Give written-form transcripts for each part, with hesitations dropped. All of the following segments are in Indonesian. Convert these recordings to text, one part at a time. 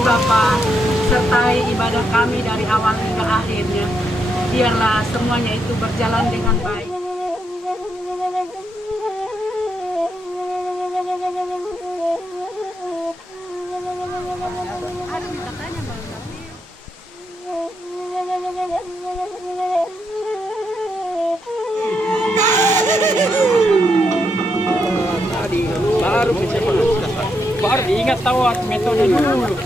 Bapak, sertai ibadah kami dari awal hingga akhirnya. Biarlah semuanya itu berjalan dengan baik. Baru ingat tahu metode dulu.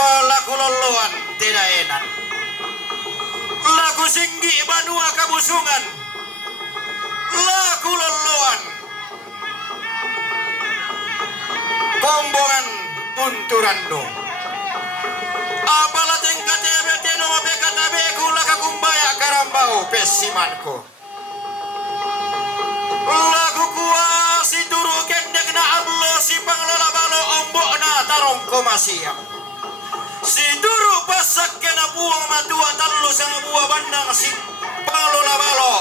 Laku loloan tidak enak. Laku singgi banua kabusungan. Laku loloan. Kombongan punturando. Apalah tingkat TBT no PKTB kula kakumbaya karambau pesimanku. Lagu kuasi turu kendek na Allah si panglola balo ombok na tarong komasiam. Si turu pasak kena buang matua talu sang buah bandang si panglola balo.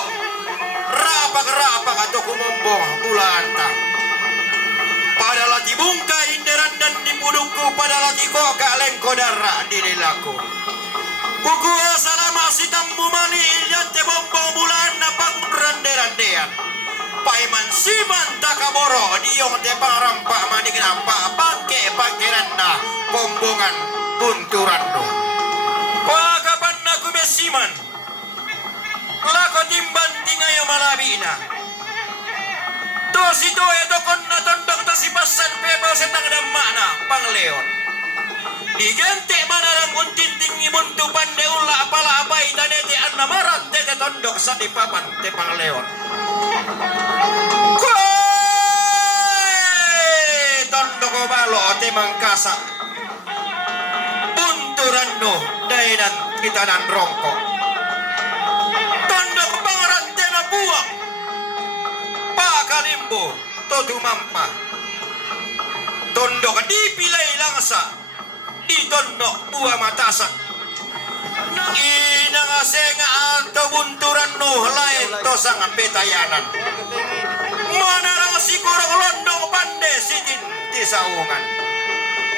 Rapak-rapak atau kumombong pula antang. Pada lati bungka inderan dan dipudukku pada lati koka lengko darah di lilaku. Kuku salama si tambu mani ilyante bombong bulan napang rande-randean. Paiman siman takaboro diong tepang rampak mani kenapa pake pakiran na pombongan punturan do. Pakapan aku besiman lako timban tingayo malabina. Tosi to edo kon na tondok to si pasan pebao setang dan makna pangleon. Digente manarang untinting ibuntu pande ulah apala abay tanete anna marat tete tondok sa dipapan te pangleon. Tondok balo te mangkasa. Bunturan no dainan kitanan rongko. Tondok pangarante na buang. Pakalimbo totu mampa. Tondok dipilay langsa. Di tondok buah matasak. Inangasenga atau bunturan nuh lain to sangat petayanan. Manarang si korong londong pande sitin tisaungan.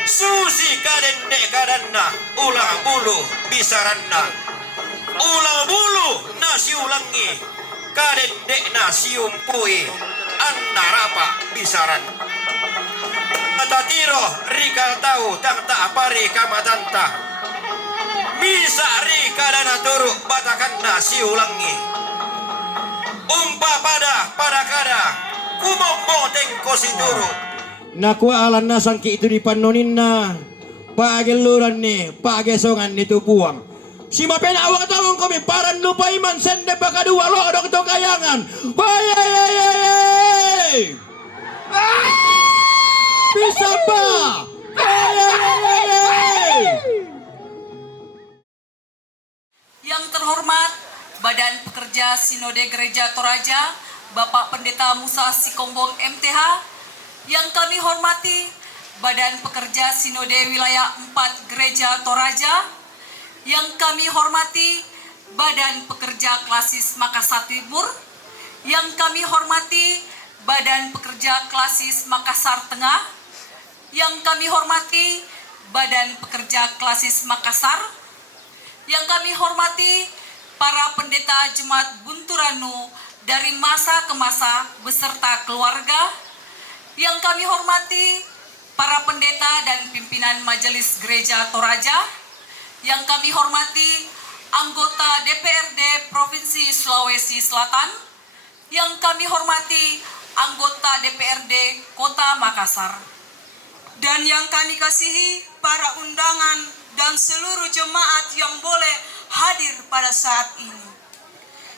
Susi kaden dek kadanna ulang bulu bisaranna. Ulang bulu nasi ulangi kaden dek nasi umpui anna rapa bisaran. Tatiro rikal tahu tang tak apari kamatanta. Bisa rika dana turuk batakan nasi ulangi. Umpa pada kada kumombo tengko si turuk. Nakwa alan nasangki itu di panonin na pageluran ni pagesongan itu buang. Si mapen awak tawang kami paran lupa iman sende bakadua lo dok to kayangan. Bayay. Bisa pa. Yang terhormat Badan Pekerja Sinode Gereja Toraja, Bapak Pendeta Musa Sikombong MTH. Yang kami hormati Badan Pekerja Sinode Wilayah 4 Gereja Toraja. Yang kami hormati Badan Pekerja Klasis Makassar Timur. Yang kami hormati Badan Pekerja Klasis Makassar Tengah. Yang kami hormati Badan Pekerja Klasis Makassar. Yang kami hormati para pendeta Jemaat Bunturanu dari masa ke masa beserta keluarga. Yang kami hormati para pendeta dan pimpinan Majelis Gereja Toraja. Yang kami hormati anggota DPRD Provinsi Sulawesi Selatan. Yang kami hormati anggota DPRD Kota Makassar. Dan yang kami kasihi para undangan dan seluruh jemaat yang boleh hadir pada saat ini.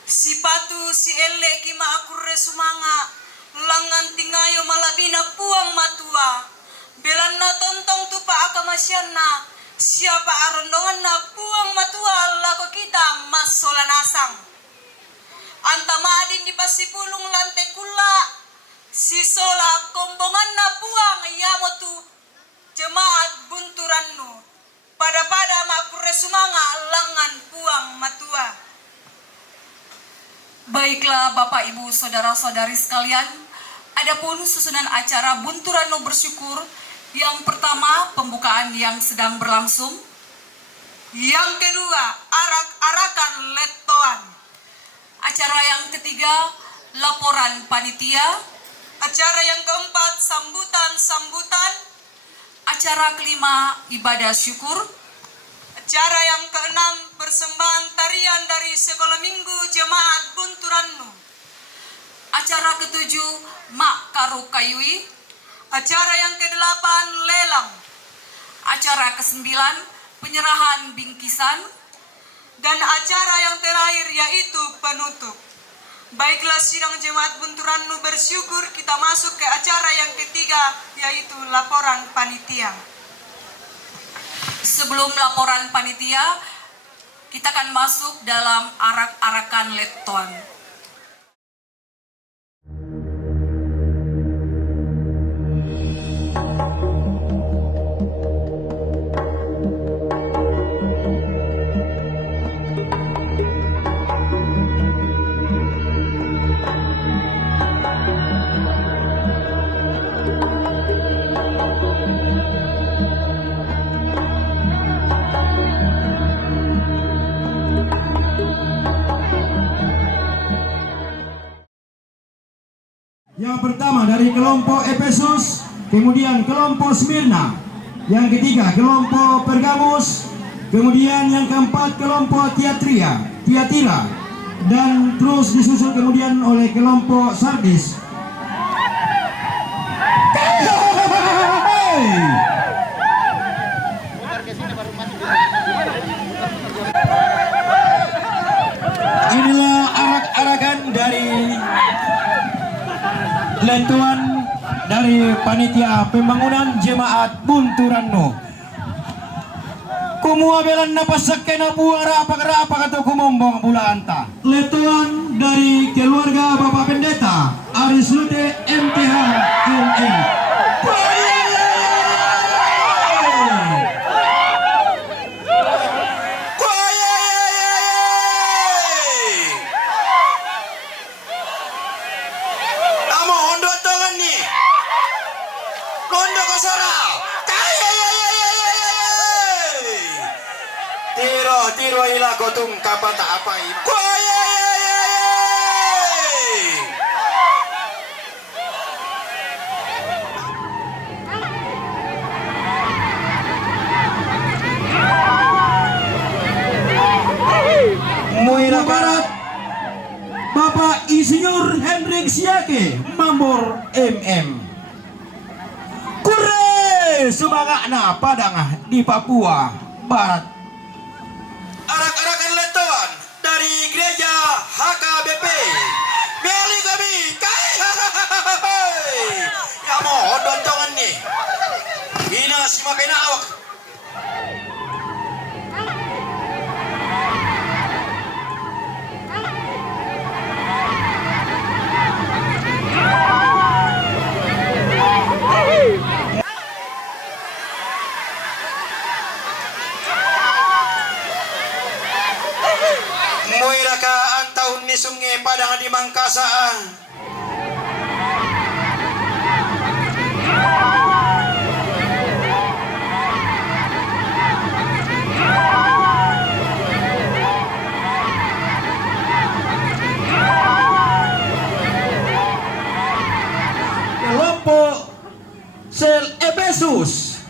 Si patu si ele kima akurre sumanga langan tingayo malabina puang matua belanna tontong tupa akamasyana siapa arondongan na puang matua lako kita masolanasang antama adin di pasipulung lantai kula si sola kombongan na puang yamotu Jemaat Bunturannu pada makure sumanga langan puang matua. Baiklah Bapak Ibu Saudara-saudari sekalian, adapun susunan acara Bunturannu bersyukur, yang pertama pembukaan yang sedang berlangsung, yang kedua arak-arakan lettoan, acara yang ketiga laporan panitia, acara yang keempat sambutan, acara kelima ibadah syukur, acara yang keenam persembahan tarian dari sekolah minggu Jemaat Bunturannu, acara ketujuh Mak Karu Kayui, acara yang kedelapan lelang, acara kesembilan penyerahan bingkisan, dan acara yang terakhir yaitu penutup. Baiklah sidang Jemaat Bunturannu bersyukur, kita masuk ke acara yang ketiga yaitu laporan panitia. Sebelum laporan panitia, kita akan masuk dalam arak-arakan letton. Yang pertama dari kelompok Efesus, kemudian kelompok Smyrna, yang ketiga kelompok Pergamus, kemudian yang keempat kelompok Tiatira, dan terus disusul kemudian oleh kelompok Sardis. panitia pembangunan jemaat Bunturanno. Kumua belan napasak kena buara apa kata kumombong bula anta. Letuan dari keluarga Bapak Pendeta Aris Lude MTH LM. Tiro ila kotung kapan tak apa ini. Muira Barat Bapak Insinyur Hendrik Siake Mambor MM. Kure semangatna padang di Papua Barat. Arak-arakan letuan dari gereja HKBP milik kami ya mohon dontongan nih ina simakena awak Moira ka ang taon ni Sungi padang di Mangkasa. Kelompok Sel Efesus.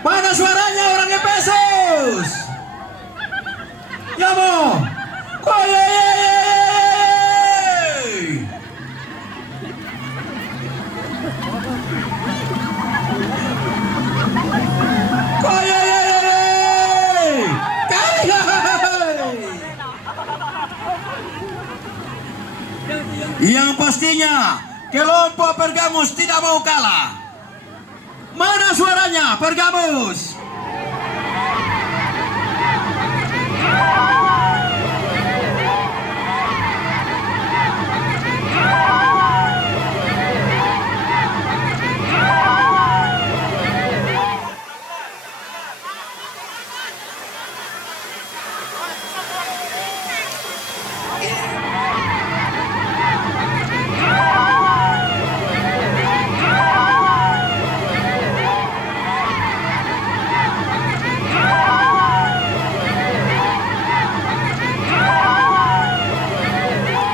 Mana suaranya orang Efesus? Ya mo. Yang pastinya kelompok Pergamus tidak mau kalah. Mana suaranya Pergamus?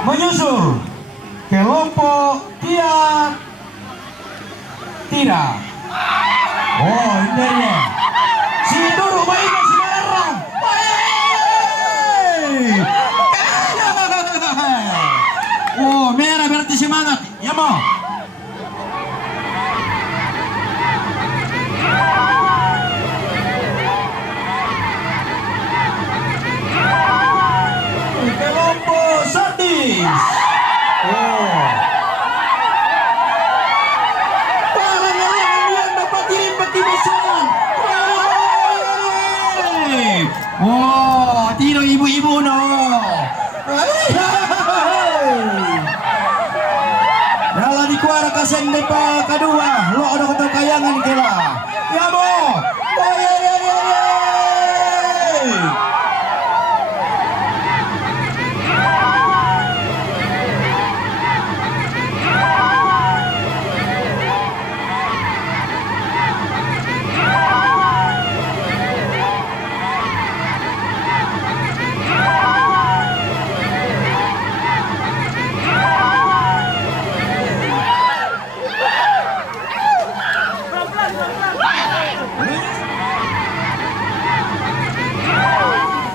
Menyusul kelompok Tira. Oh ini ya. Si Turu mainnya sekarang. Oh merah berarti semangat. Ya mau. Kelompok Sardis. Oh. Parang yang dapat kirim bagi besaran. Oh, tiro ibu-ibu no. Dalam dikuara kaseng depa kedua, lo ada kota kayangan kela. Ya mo.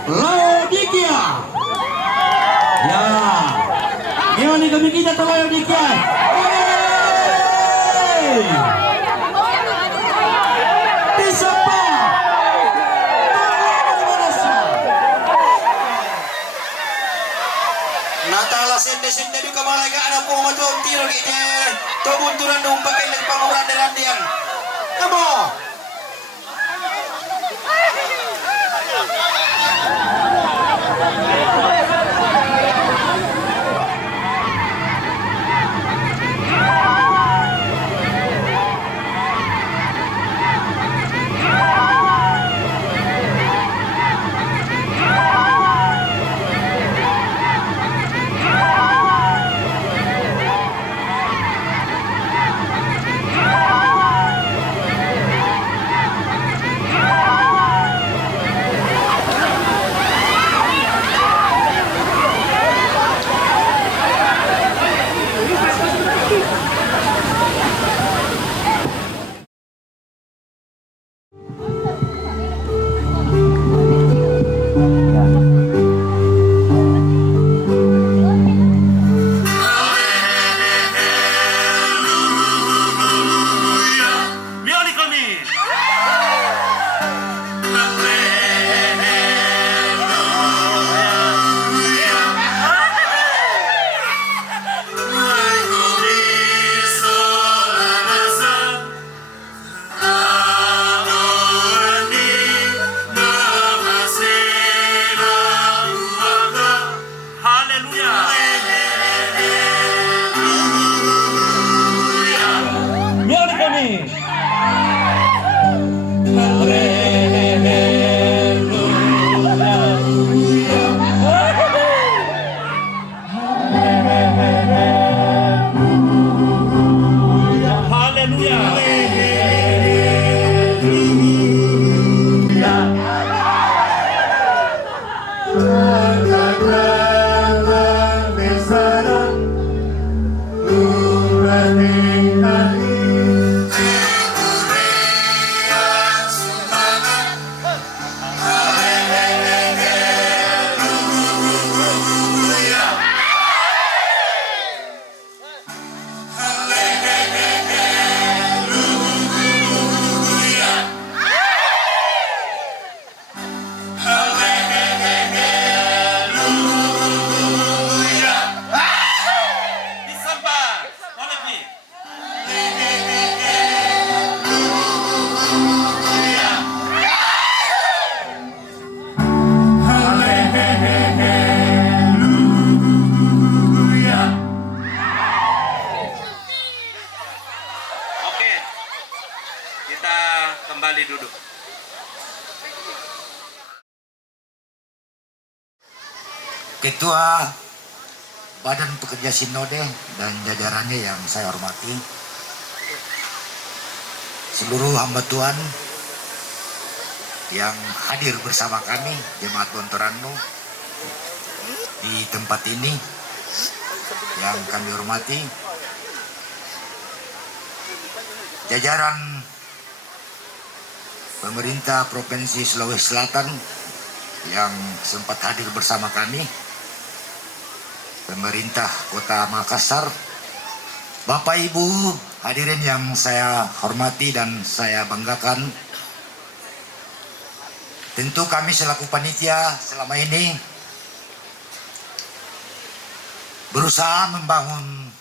Laodikia. Ya. Ini kami kita tahu Laodikia. Disapa. Natala sende duka malaga ana po matuang tiro kita. Tobunturan nung pakai nagpanguran dengan diyan. Namo. Kembali duduk. Ketua Badan Pekerja Sinode dan jajarannya yang saya hormati, seluruh hamba Tuhan yang hadir bersama kami Jemaat Bontorano di tempat ini, yang kami hormati jajaran pemerintah Provinsi Sulawesi Selatan yang sempat hadir bersama kami, pemerintah Kota Makassar, Bapak Ibu hadirin yang saya hormati dan saya banggakan. Tentu kami selaku panitia selama ini berusaha membangun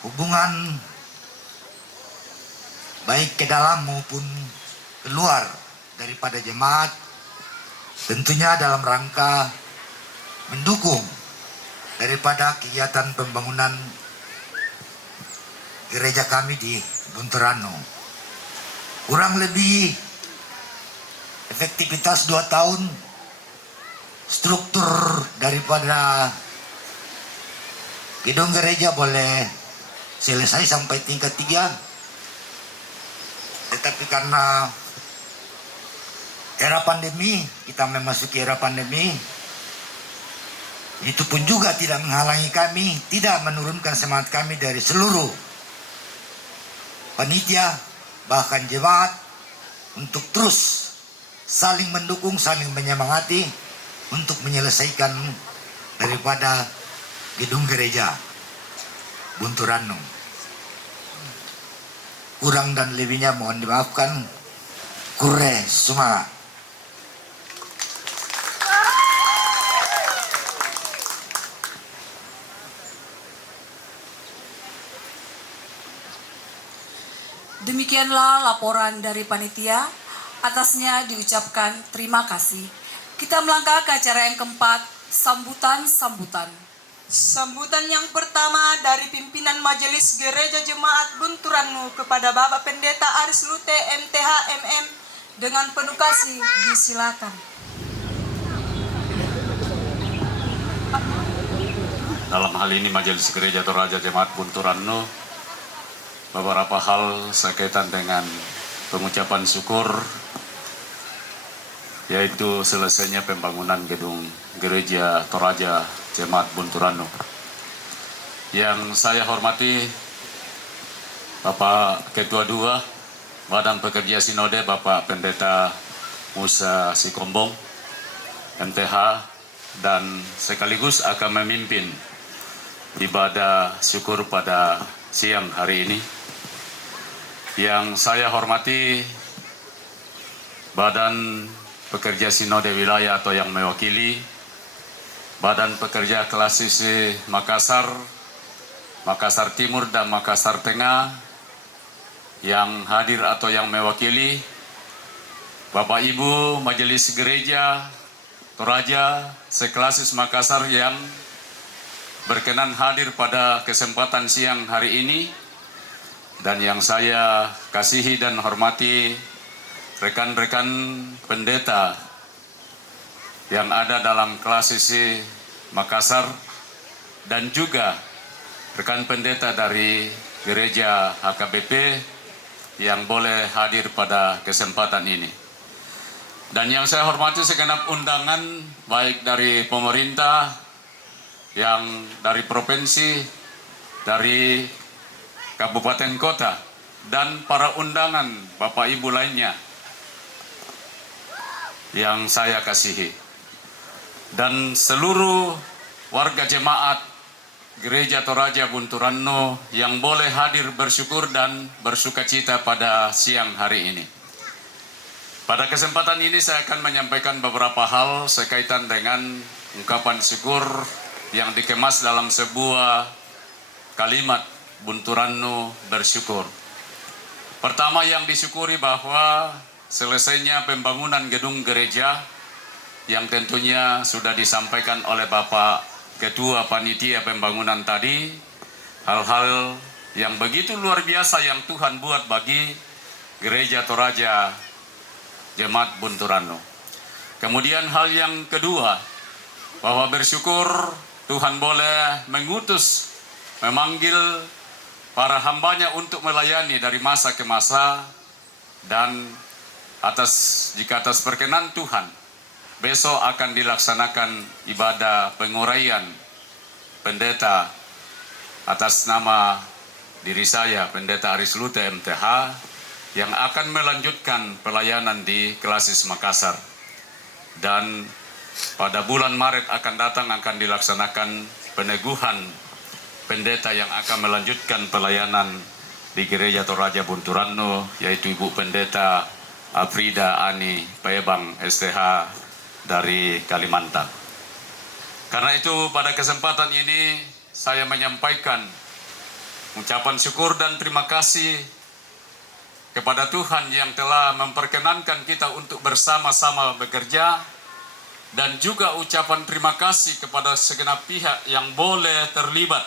hubungan baik ke dalam maupun keluar daripada jemaat, tentunya dalam rangka mendukung daripada kegiatan pembangunan gereja kami di Bontorano. Kurang lebih efektivitas 2 tahun, struktur daripada gedung gereja boleh selesai sampai tingkat 3. Tetapi karena era pandemi, kita memasuki era pandemi, itu pun juga tidak menghalangi kami, tidak menurunkan semangat kami dari seluruh panitia, bahkan jemaat, untuk terus saling mendukung, saling menyemangati untuk menyelesaikan daripada gedung gereja Bontorano. Kurang dan lebihnya mohon dimaafkan. Kure semua. Demikianlah laporan dari panitia. Atasnya diucapkan terima kasih. Kita melangkah ke acara yang keempat, sambutan-sambutan. Sambutan yang pertama dari pimpinan Majelis Gereja Jemaat Bunturannu kepada Bapak Pendeta Aris Lute MTH MM dengan penuh kasih, disilakan. Dalam hal ini Majelis Gereja Toraja Jemaat Bunturannu, beberapa hal berkaitan dengan pengucapan syukur, yaitu selesainya pembangunan gedung Gereja Toraja Jemaat Bunturannu. Yang saya hormati Bapak Ketua II Badan Pekerja Sinode, Bapak Pendeta Musa Sikombong MTH, dan sekaligus akan memimpin ibadah syukur pada siang hari ini. Yang saya hormati Badan Pekerja Sinode Wilayah atau yang mewakili Badan Pekerja Klasis Makassar, Makassar Timur dan Makassar Tengah, yang hadir atau yang mewakili Bapak Ibu Majelis Gereja Toraja seklasis Makassar yang berkenan hadir pada kesempatan siang hari ini, dan yang saya kasihi dan hormati rekan-rekan pendeta yang ada dalam klasis Makassar dan juga rekan pendeta dari Gereja HKBP yang boleh hadir pada kesempatan ini. Dan yang saya hormati segenap undangan baik dari pemerintah, yang dari provinsi, dari kabupaten kota, dan para undangan Bapak Ibu lainnya yang saya kasihi. Dan seluruh warga jemaat Gereja Toraja Bunturannu yang boleh hadir bersyukur dan bersukacita pada siang hari ini. Pada kesempatan ini saya akan menyampaikan beberapa hal sekaitan dengan ungkapan syukur yang dikemas dalam sebuah kalimat Bunturannu bersyukur. Pertama, yang disyukuri bahwa selesainya pembangunan gedung gereja yang tentunya sudah disampaikan oleh Bapak Ketua Panitia Pembangunan tadi, hal-hal yang begitu luar biasa yang Tuhan buat bagi Gereja Toraja Jemaat Bunturannu. Kemudian hal yang kedua, bahwa bersyukur Tuhan boleh mengutus, memanggil para hambanya untuk melayani dari masa ke masa, dan jika atas perkenan Tuhan, besok akan dilaksanakan ibadah penguraian pendeta atas nama diri saya, Pendeta Aris Lute MTH, yang akan melanjutkan pelayanan di klasis Makassar. Dan pada bulan Maret akan datang akan dilaksanakan peneguhan pendeta yang akan melanjutkan pelayanan di Gereja Toraja Bunturannu, yaitu Ibu Pendeta Afrida Ani Paebang STH dari Kalimantan. Karena itu pada kesempatan ini saya menyampaikan ucapan syukur dan terima kasih kepada Tuhan yang telah memperkenankan kita untuk bersama-sama bekerja, dan juga ucapan terima kasih kepada segenap pihak yang boleh terlibat,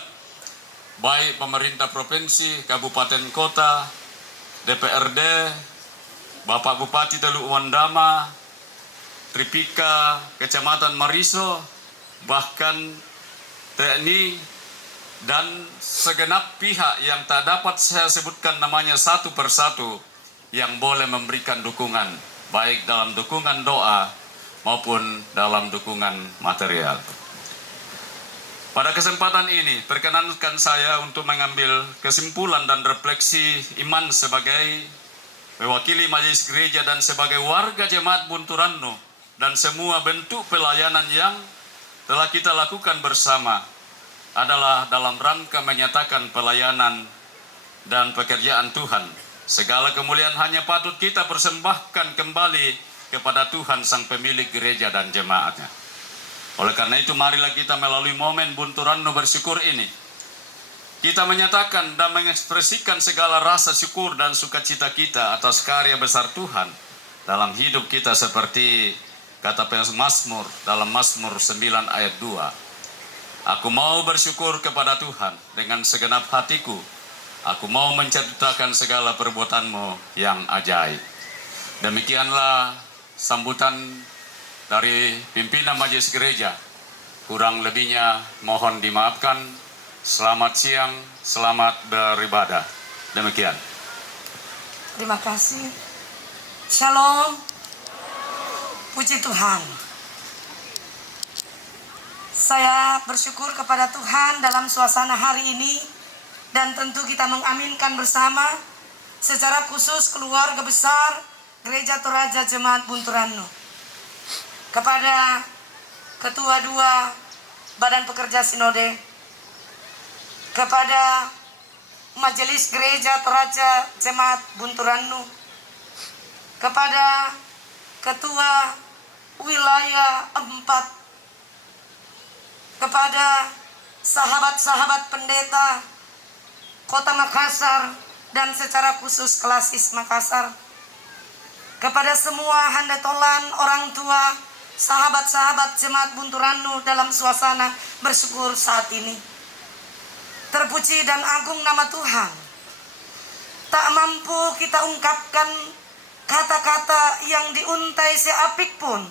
baik pemerintah provinsi, kabupaten kota, DPRD, Bapak Bupati Teluk Wandama, Tripika, Kecamatan Mariso, bahkan TNI, dan segenap pihak yang tak dapat saya sebutkan namanya satu persatu yang boleh memberikan dukungan, baik dalam dukungan doa maupun dalam dukungan material. Pada kesempatan ini, perkenankan saya untuk mengambil kesimpulan dan refleksi iman sebagai mewakili Majelis Gereja dan sebagai warga Jemaat Bunturannu, dan semua bentuk pelayanan yang telah kita lakukan bersama adalah dalam rangka menyatakan pelayanan dan pekerjaan Tuhan. Segala kemuliaan hanya patut kita persembahkan kembali kepada Tuhan Sang Pemilik Gereja dan Jemaatnya. Oleh karena itu, marilah kita melalui momen Bunturannu bersyukur ini kita menyatakan dan mengekspresikan segala rasa syukur dan sukacita kita atas karya besar Tuhan dalam hidup kita seperti kata pemazmur dalam Mazmur 9 ayat 2. Aku mau bersyukur kepada Tuhan dengan segenap hatiku. Aku mau menceritakan segala perbuatanmu yang ajaib. Demikianlah sambutan dari pimpinan Majelis Gereja. Kurang lebihnya mohon dimaafkan. Selamat siang, selamat beribadah. Demikian. Terima kasih. Shalom. Puji Tuhan. Saya bersyukur kepada Tuhan dalam suasana hari ini, dan tentu kita mengaminkan bersama secara khusus keluarga besar Gereja Toraja Jemaat Bunturanno. Kepada Ketua 2 Badan Pekerja Sinode, kepada Majelis Gereja Toraja Jemaat Bunturanno, kepada Ketua Wilayah 4, kepada sahabat-sahabat pendeta Kota Makassar dan secara khusus Klasis Makassar, kepada semua handetolan, orang tua, sahabat-sahabat Jemaat Bunturanno dalam suasana bersyukur saat ini. Terpuji dan agung nama Tuhan. Tak mampu kita ungkapkan kata-kata yang diuntai seapik pun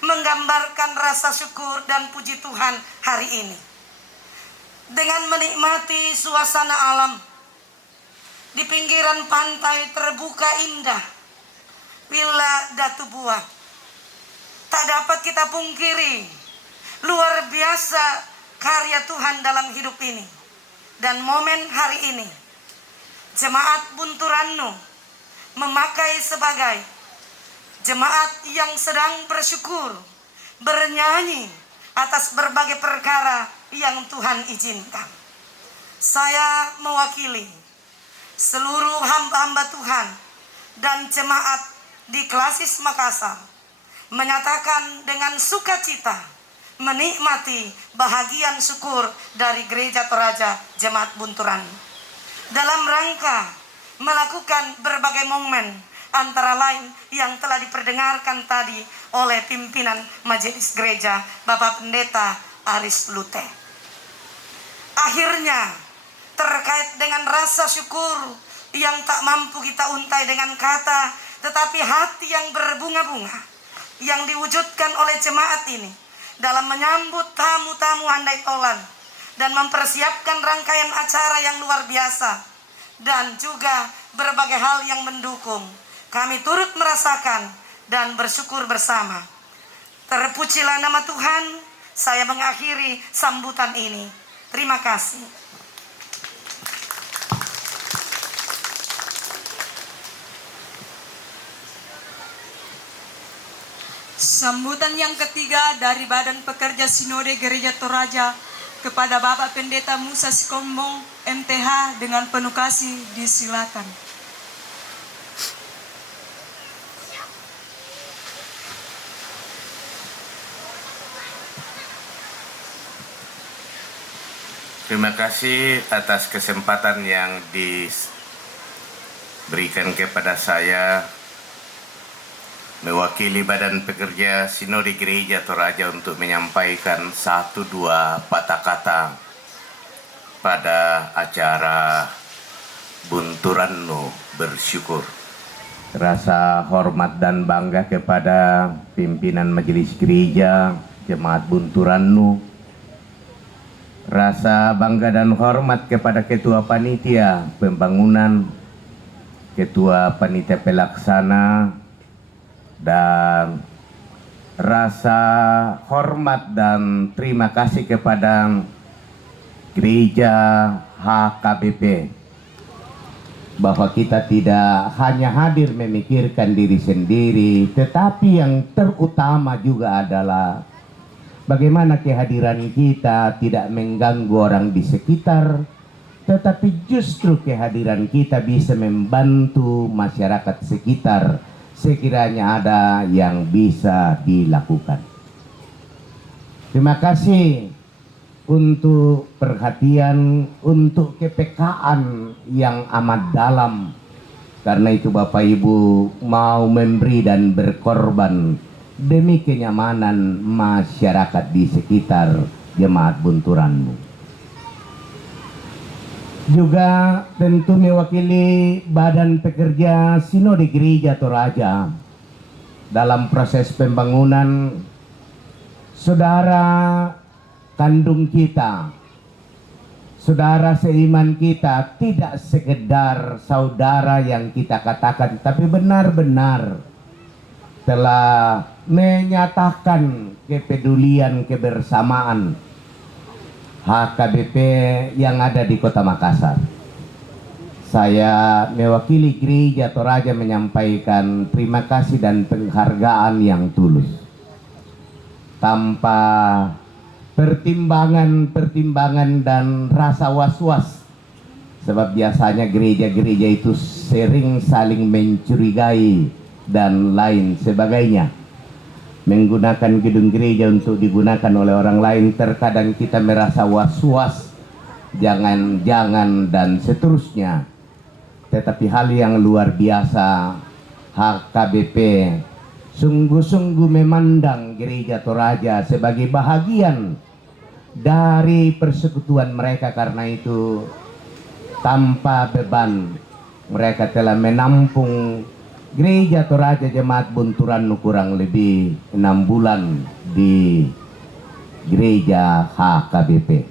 menggambarkan rasa syukur dan puji Tuhan hari ini. Dengan menikmati suasana alam di pinggiran pantai terbuka indah Villa Datu Buah, tak dapat kita pungkiri luar biasa karya Tuhan dalam hidup ini. Dan momen hari ini Jemaat Bunturanno memakai sebagai jemaat yang sedang bersyukur, bernyanyi atas berbagai perkara yang Tuhan izinkan. Saya mewakili seluruh hamba-hamba Tuhan dan jemaat di Klasis Makassar menyatakan dengan sukacita menikmati bahagian syukur dari Gereja Toraja Jemaat Bunturanno dalam rangka melakukan berbagai momen, antara lain yang telah diperdengarkan tadi oleh pimpinan Majelis Gereja Bapak Pendeta Aris Lute. Akhirnya terkait dengan rasa syukur yang tak mampu kita untai dengan kata, tetapi hati yang berbunga-bunga yang diwujudkan oleh jemaat ini dalam menyambut tamu-tamu handai tolan dan mempersiapkan rangkaian acara yang luar biasa dan juga berbagai hal yang mendukung. Kami turut merasakan dan bersyukur bersama. Terpujilah nama Tuhan. Saya mengakhiri sambutan ini. Terima kasih. Sambutan yang ketiga dari Badan Pekerja Sinode Gereja Toraja kepada Bapak Pendeta Musa Sikombong MTH dengan penuh kasih disilakan. Terima kasih atas kesempatan yang diberikan kepada saya mewakili Badan Pekerja Sinode Gereja Toraja untuk menyampaikan 1-2 patah kata pada acara Bunturanno bersyukur. Rasa hormat dan bangga kepada pimpinan Majelis Gereja Jemaat Bunturanno. Rasa bangga dan hormat kepada Ketua Panitia Pembangunan, Ketua Panitia Pelaksana, dan rasa hormat dan terima kasih kepada Gereja HKBP bahwa kita tidak hanya hadir memikirkan diri sendiri, tetapi yang terutama juga adalah bagaimana kehadiran kita tidak mengganggu orang di sekitar, tetapi justru kehadiran kita bisa membantu masyarakat sekitar sekiranya ada yang bisa dilakukan. Terima kasih untuk perhatian, untuk kepekaan yang amat dalam. Karena itu Bapak Ibu mau memberi dan berkorban demi kenyamanan masyarakat di sekitar Jemaat Bunturanmu. Juga tentu mewakili Badan Pekerja Sinode Gereja Toraja dalam proses pembangunan saudara kandung kita, saudara seiman kita, tidak sekedar saudara yang kita katakan, tapi benar-benar telah menyatakan kepedulian kebersamaan HKBP yang ada di Kota Makassar. Saya mewakili Gereja Toraja menyampaikan terima kasih dan penghargaan yang tulus. Tanpa pertimbangan dan rasa was-was, sebab biasanya gereja-gereja itu sering saling mencurigai dan lain sebagainya, menggunakan gedung gereja untuk digunakan oleh orang lain. Terkadang kita merasa was-was, jangan-jangan dan seterusnya. Tetapi hal yang luar biasa, HKBP sungguh-sungguh memandang Gereja Toraja sebagai bahagian dari persekutuan mereka. Karena itu tanpa beban mereka telah menampung Gereja Toraja Jemaat Bunturannu kurang lebih 6 bulan di Gereja HKBP.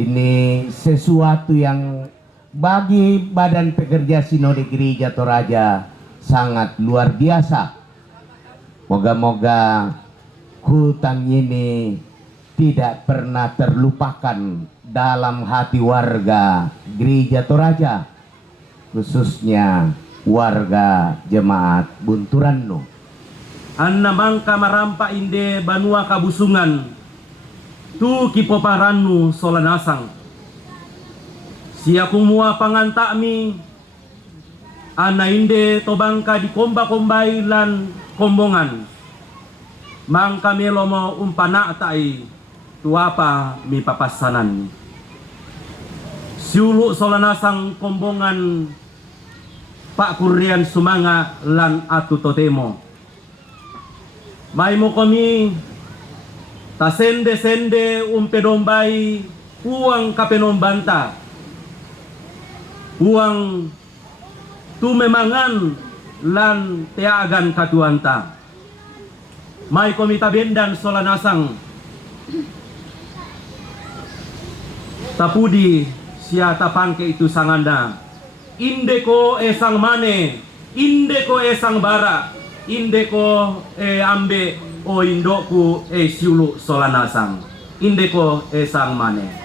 Ini sesuatu yang bagi Badan Pekerja Sinode Gereja Toraja sangat luar biasa. Moga-moga hutang ini tidak pernah terlupakan dalam hati warga Gereja Toraja, khususnya warga Jemaat Bunturannu. Anna mangka marampa inde banua kabusungan, tu kipoparannu solanasang. Sia kumua pangantakmi, ana inde tobangka di komba-kombai lan kombongan. Mangka melomo umpana tai tuapa mi papasanan. Siulu solanasang kombongan Pak Kurian Sumanga lan atu totemo. Maimo komi tasende-sende umpedombai uang kapenombanta. Uang tumemangan lan teagan katuanta. Mai komita bendan solanasang tapudi sia tapangke itu sanganda. Indeko esang mane, indeko esang bara, indeko ambe o indoku siulu solanasang. Indeko esang mane.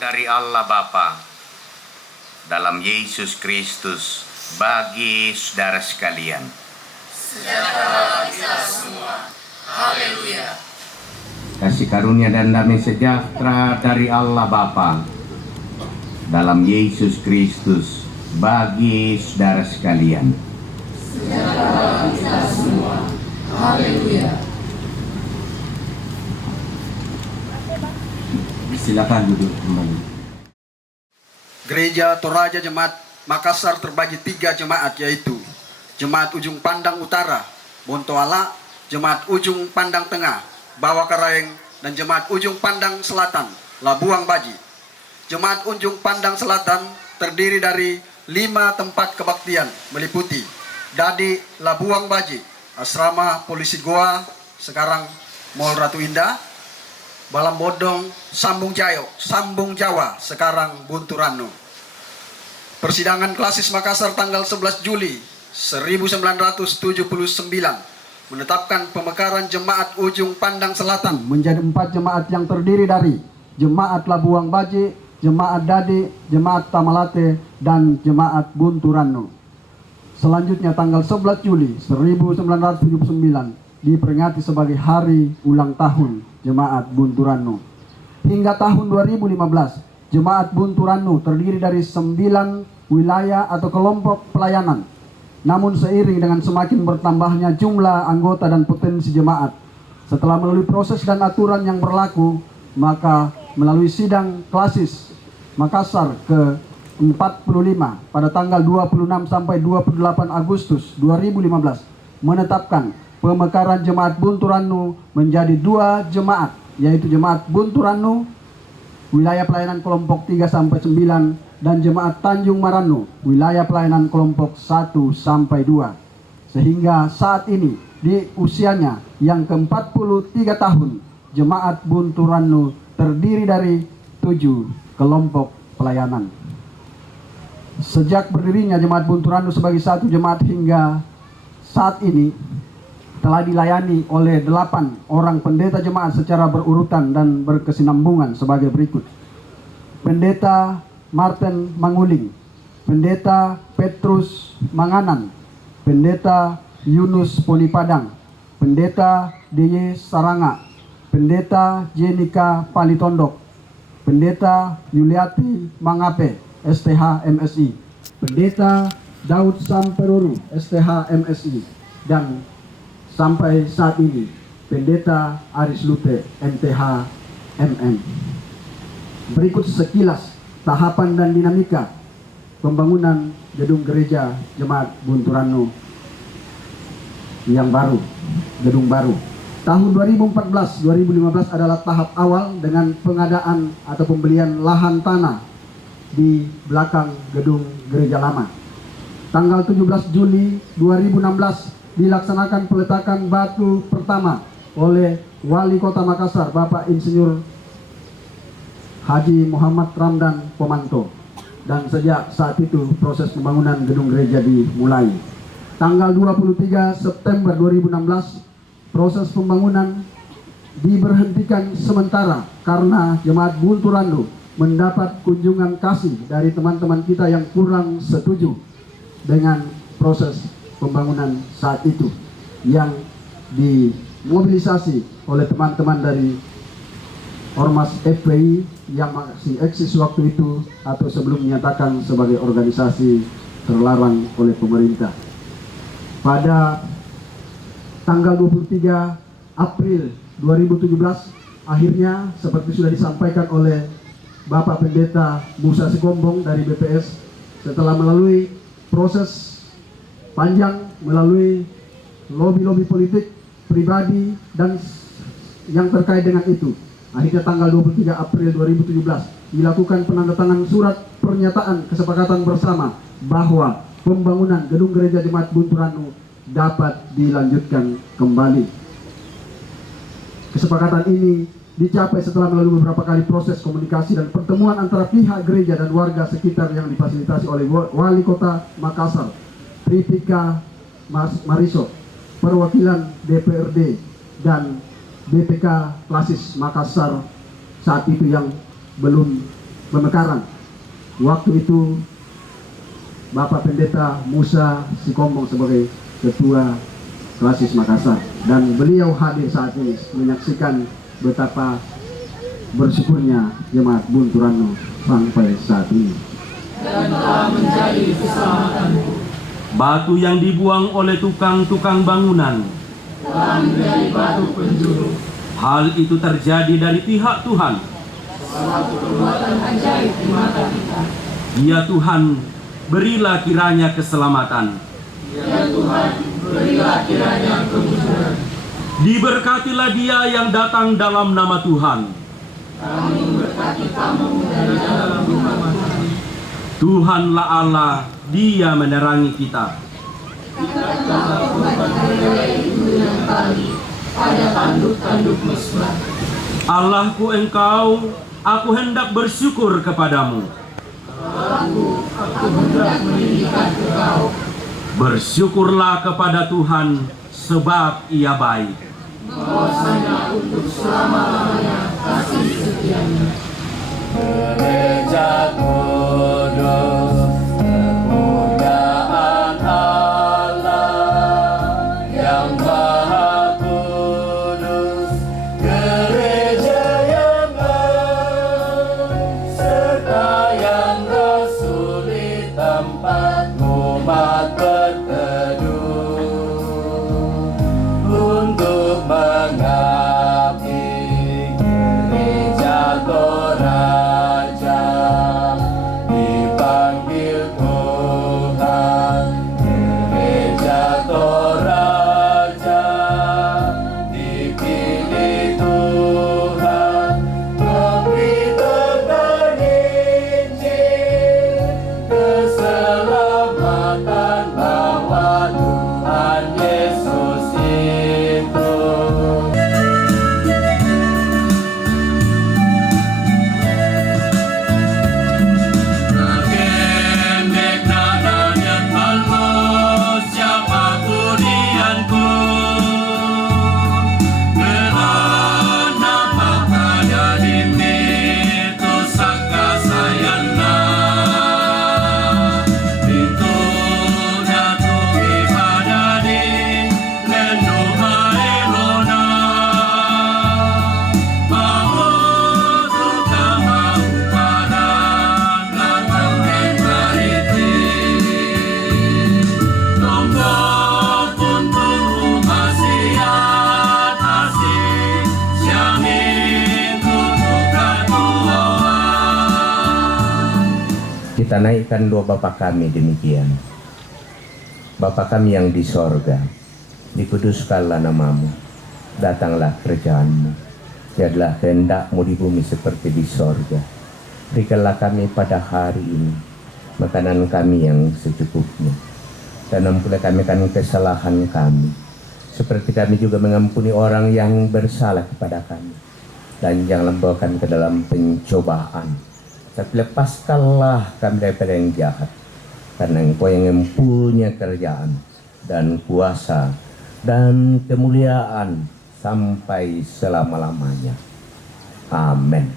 Dari Allah Bapa dalam Yesus Kristus bagi saudara sekalian. Sejahtera kita semua. Haleluya. Kasih karunia dan damai sejahtera dari Allah Bapa dalam Yesus Kristus bagi saudara sekalian. Sejahtera kita semua. Haleluya. Silakan duduk kembali. Gereja Toraja Jemaat Makassar terbagi 3 jemaat, yaitu Jemaat Ujung Pandang Utara, Bontoala, Jemaat Ujung Pandang Tengah, Bawakaraeng, dan Jemaat Ujung Pandang Selatan, Labuang Baji. Jemaat Ujung Pandang Selatan terdiri dari 5 tempat kebaktian meliputi Dadi Labuang Baji, Asrama Polisi Goa, sekarang Mall Ratu Indah, Balam Bodong, Sambung Jawa, sekarang Bunturanu. Persidangan Klasis Makassar tanggal 11 Juli 1979 menetapkan pemekaran Jemaat Ujung Pandang Selatan menjadi 4 jemaat yang terdiri dari Jemaat Labuang Baji, Jemaat Dadi, Jemaat Tamalate, dan Jemaat Bunturanu. Selanjutnya tanggal 11 Juli 1979 diperingati sebagai hari ulang tahun Jemaat Bunturanu. Hingga tahun 2015, Jemaat Bunturanu terdiri dari 9 wilayah atau kelompok pelayanan. Namun seiring dengan semakin bertambahnya jumlah anggota dan potensi jemaat, setelah melalui proses dan aturan yang berlaku, maka melalui sidang Klasis Makassar ke-45 pada tanggal 26 sampai 28 Agustus 2015 menetapkan pemekaran Jemaat Bunturanu menjadi 2 jemaat, yaitu Jemaat Bunturanu wilayah pelayanan kelompok 3 sampai 9 dan Jemaat Tanjung Maranu wilayah pelayanan kelompok 1 sampai 2. Sehingga saat ini di usianya yang ke-43 tahun, Jemaat Bunturanu terdiri dari 7 kelompok pelayanan. Sejak berdirinya Jemaat Bunturanu sebagai satu jemaat hingga saat ini telah dilayani oleh 8 orang pendeta jemaat secara berurutan dan berkesinambungan sebagai berikut. Pendeta Martin Manguling, Pendeta Petrus Manganan, Pendeta Yunus Ponipadang, Pendeta D.Y. Saranga, Pendeta Jenika Palitondok, Pendeta Yuliati Mangape, STH MSI, Pendeta Daud Samperuru, STH MSI, dan sampai saat ini Pendeta Aris Lute, MTH MM. Berikut sekilas tahapan dan dinamika pembangunan gedung gereja Jemaat Bunturanu yang baru, gedung baru. Tahun 2014-2015 adalah tahap awal dengan pengadaan atau pembelian lahan tanah di belakang gedung gereja lama. Tanggal 17 Juli 2016 dilaksanakan peletakan batu pertama oleh Wali Kota Makassar, Bapak Insinyur Haji Muhammad Ramdan Pomanto. Dan sejak saat itu proses pembangunan gedung gereja dimulai. Tanggal 23 September 2016 proses pembangunan diberhentikan sementara karena Jemaat Bunturanu mendapat kunjungan kasih dari teman-teman kita yang kurang setuju dengan proses pembangunan saat itu yang dimobilisasi oleh teman-teman dari Ormas FPI yang masih eksis waktu itu atau sebelum dinyatakan sebagai organisasi terlarang oleh pemerintah. Pada tanggal 23 April 2017 akhirnya seperti sudah disampaikan oleh Bapak Pendeta Musa Sikombong dari BPS, setelah melalui proses panjang, melalui lobi-lobi politik, pribadi, dan yang terkait dengan itu, akhirnya tanggal 23 April 2017 dilakukan penandatanganan surat pernyataan kesepakatan bersama bahwa pembangunan gedung gereja Jemaat Bunturanu dapat dilanjutkan kembali. Kesepakatan ini dicapai setelah melalui beberapa kali proses komunikasi dan pertemuan antara pihak gereja dan warga sekitar yang difasilitasi oleh Wali Kota Makassar, Tripika Mariso, perwakilan DPRD, dan BPK Klasis Makassar saat itu yang belum pemekaran. Waktu itu Bapak Pendeta Musa Sikombong sebagai Ketua Klasis Makassar, dan beliau hadir saat ini menyaksikan betapa bersyukurnya Jemaat Bunturanu sampai saat ini. Dan telah menjadi keselamatanku. Batu yang dibuang oleh tukang-tukang bangunan telah menjadi batu penjuru. Hal itu terjadi dari pihak Tuhan. Suatu perbuatan ajaib di mata kita. Ya Tuhan, berilah kiranya keselamatan. Ya Tuhan, berilah kiranya kemudahan. Diberkatilah dia yang datang dalam nama Tuhan. Kami memberkati tamu dari dalam nama Tuhan. Tuhanlah Allah, dia menerangi kita. Kita telah memperoleh dunia kami pada tanduk-tanduk mesbah. Allahku engkau, aku hendak bersyukur kepadamu. Aku hendak meninggikan engkau. Bersyukurlah kepada Tuhan, sebab ia baik. Bahwasanya untuk selama-lamanya kasih setianya. Gereja kudus, kemuliaan Allah yang maha kudus, gereja yang baik, serta yang rasuli tempat umat berteduh untuk mengabdi gereja Toraja, dipanggil Tuhan gereja Toraja, dipilih Tuhan memberitakan Injil keselamatan bahwa Tuhan Yesus itu. Kendek nadanya halus siapa pujianku, kerana makanya dimitu sangka sayana, itu datu ibadah di lenu haelona, mau tukang mau paran latang entariti, tombol pun turu maksiat asih, syamin tutup katuaan. Kita naikkan doa Bapa kami demikian. Bapa kami yang di sorga, dikuduskanlah namamu, datanglah kerajaan-Mu, jadilah kehendak-Mu di bumi seperti di sorga. Berikanlah kami pada hari ini makanan kami yang secukupnya, dan ampunilah kami akan kesalahan kami, seperti kami juga mengampuni orang yang bersalah kepada kami. Dan janganlah membawa kami ke dalam pencobaan, tapi lepaskanlah kami daripada yang jahat, karena Engkau yang mempunyai kerajaan dan kuasa dan kemuliaan sampai selama-lamanya. Amin.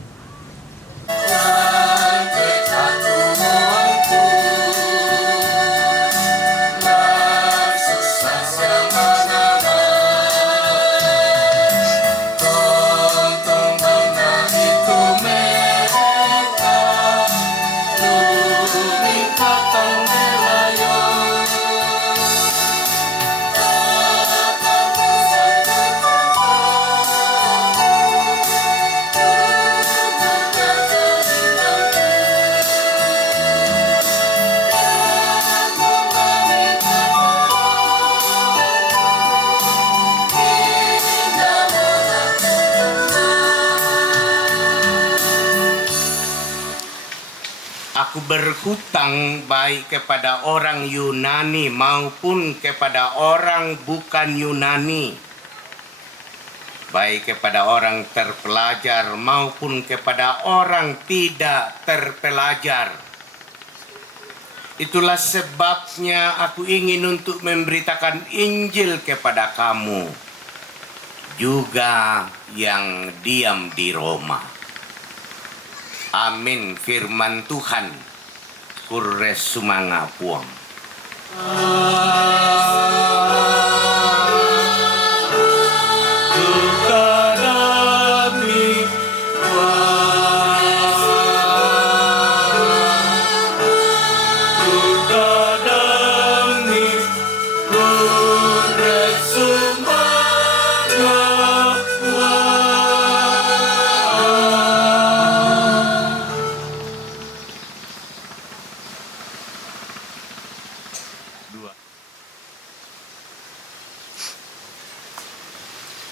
Aku berhutang baik kepada orang Yunani maupun kepada orang bukan Yunani, baik kepada orang terpelajar maupun kepada orang tidak terpelajar. Itulah sebabnya aku ingin untuk memberitakan Injil kepada kamu, juga yang diam di Roma. Amin firman Tuhan. Kures sumanga puang.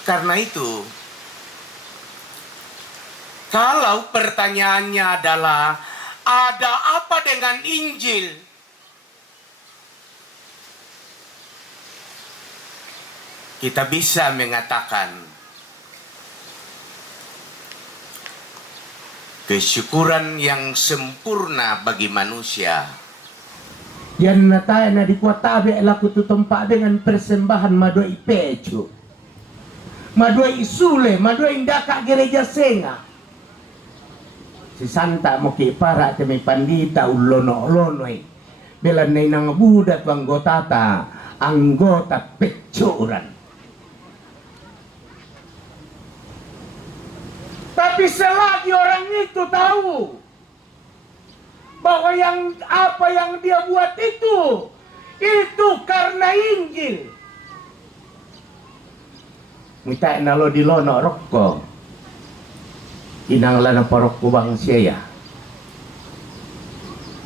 Karena itu, kalau pertanyaannya adalah ada apa dengan Injil? Kita bisa mengatakan kesyukuran yang sempurna bagi manusia. Yang nataya di kuatabe laku tu tempat dengan persembahan madoi pecu, madoi isule, madoi indaka gereja senga. Si Santa mo ki para temi pandita ulono-lonoi. Bela nay nang budat anggota pecuran. Tapi selagi orang itu tahu bahwa apa yang dia buat itu karena Injil. Minta nalo di lono rokko. Inang lana parok kubang siya.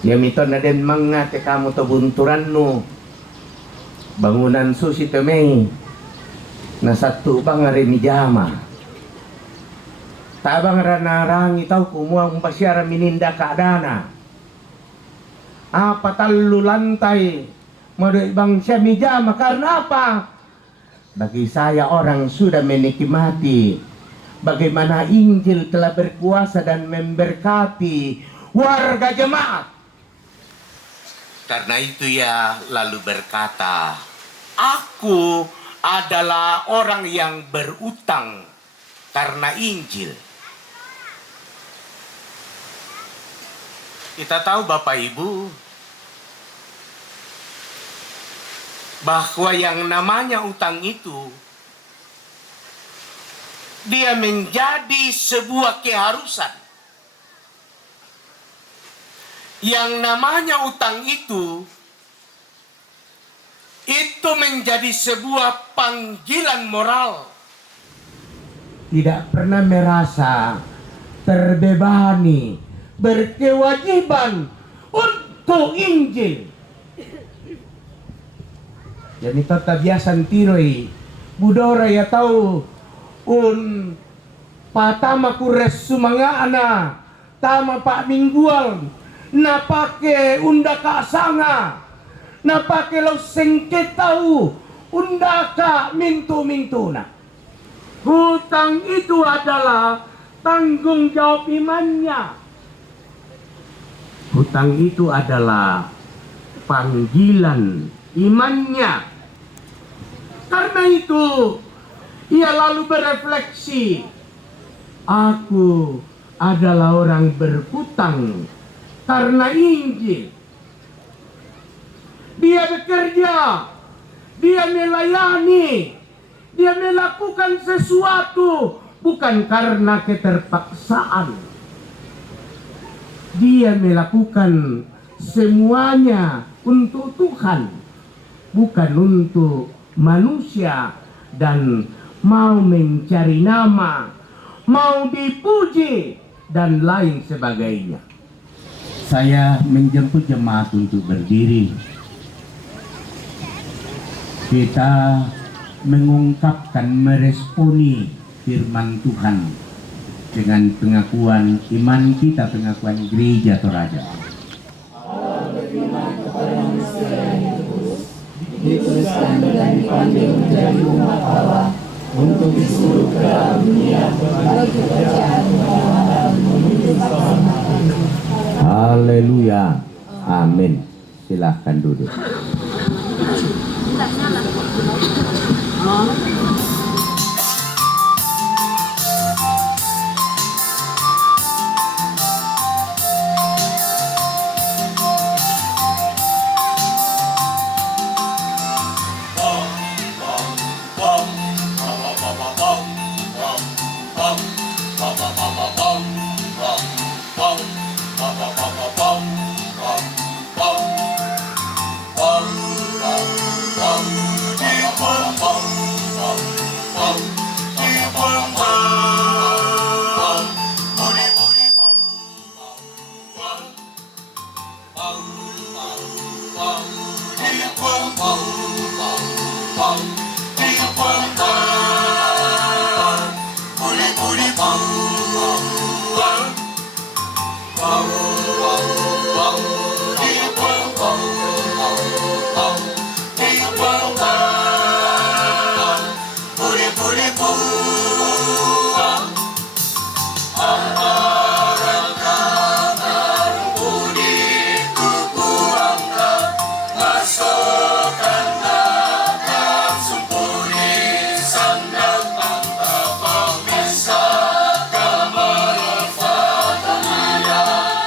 Ya mito na din mga kamu to bunturan no. Bangunan susi temei. Na satu bang remijama. Tabang ranarangi tau kumuang pasyara mininda keadana. Apa talu lantai model bangsa mijama karena apa? Bagi saya orang sudah menikmati bagaimana Injil telah berkuasa dan memberkati warga jemaat. Karena itu ya lalu berkata, aku adalah orang yang berutang karena Injil. Kita tahu Bapak Ibu bahwa yang namanya utang itu dia menjadi sebuah keharusan. Yang namanya utang itu menjadi sebuah panggilan moral. Tidak pernah merasa terbebani, berkewajiban untuk Injil. Jadi tata biasan tiroi budora ya tahu patama kures sumangana tama pak minggual na pake undaka sanga na pake lo sengketau undaka mintu-mintuna. Hutang itu adalah tanggung jawab imannya. Hutang itu adalah panggilan imannya. Karena itu ia lalu berefleksi, aku adalah orang berhutang karena Injil. Dia bekerja, dia melayani, dia melakukan sesuatu bukan karena keterpaksaan. Dia melakukan semuanya untuk Tuhan, bukan untuk manusia, dan mau mencari nama, mau dipuji, dan lain sebagainya. Saya menjemput jemaat untuk berdiri. Kita mengungkapkan, meresponi firman Tuhan dengan pengakuan iman kita, pengakuan Gereja Toraja. Allah berfirman kepada manusia yang dikuduskan dan dipanggil menjadi umat Allah untuk disuruh ke dalam dunia bagi pekerjaan penyelamatan menuju keselamatan. Haleluya, amin. Silahkan duduk.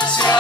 Sia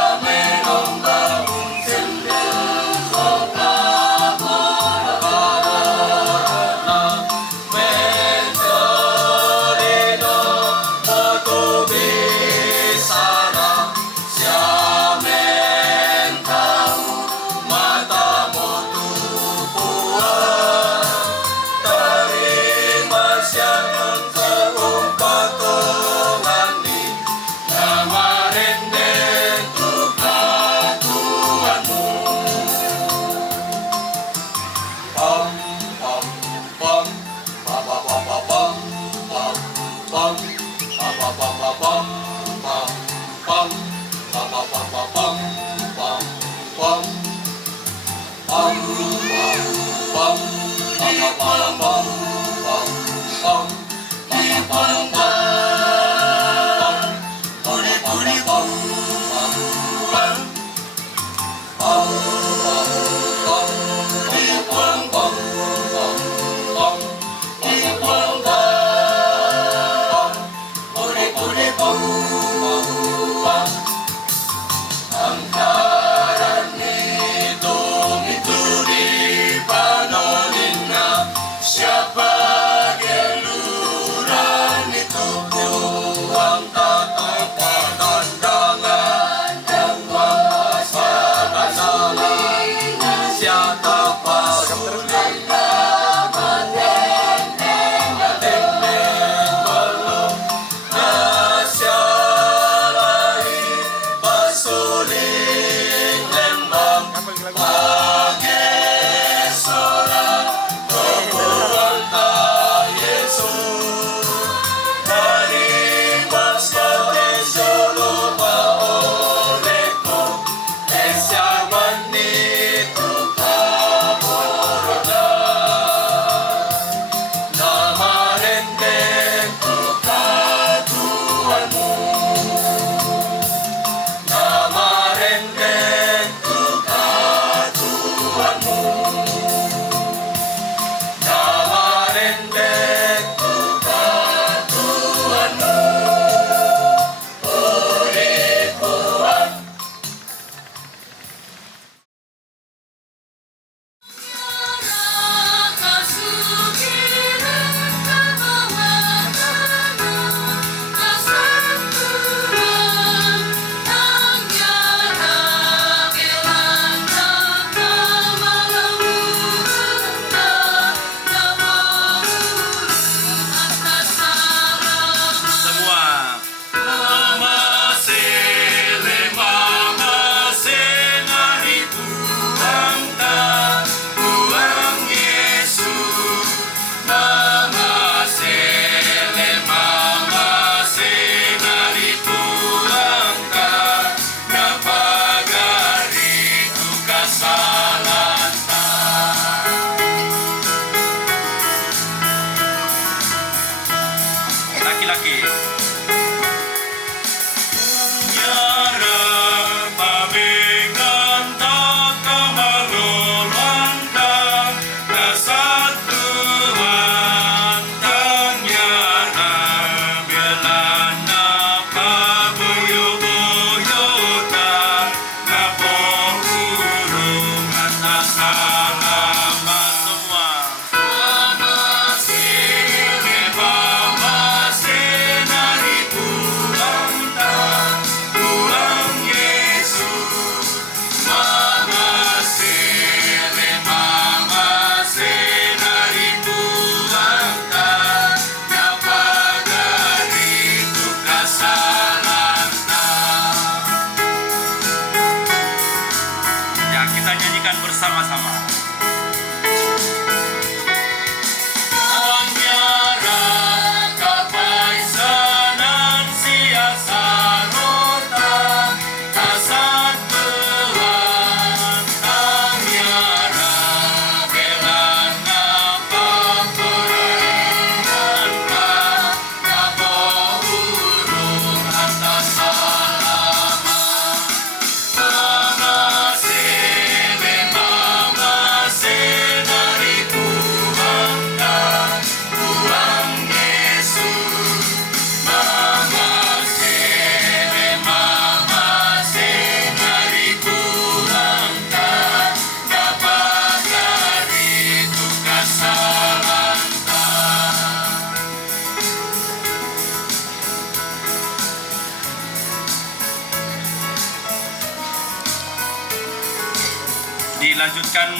Dilanjutkan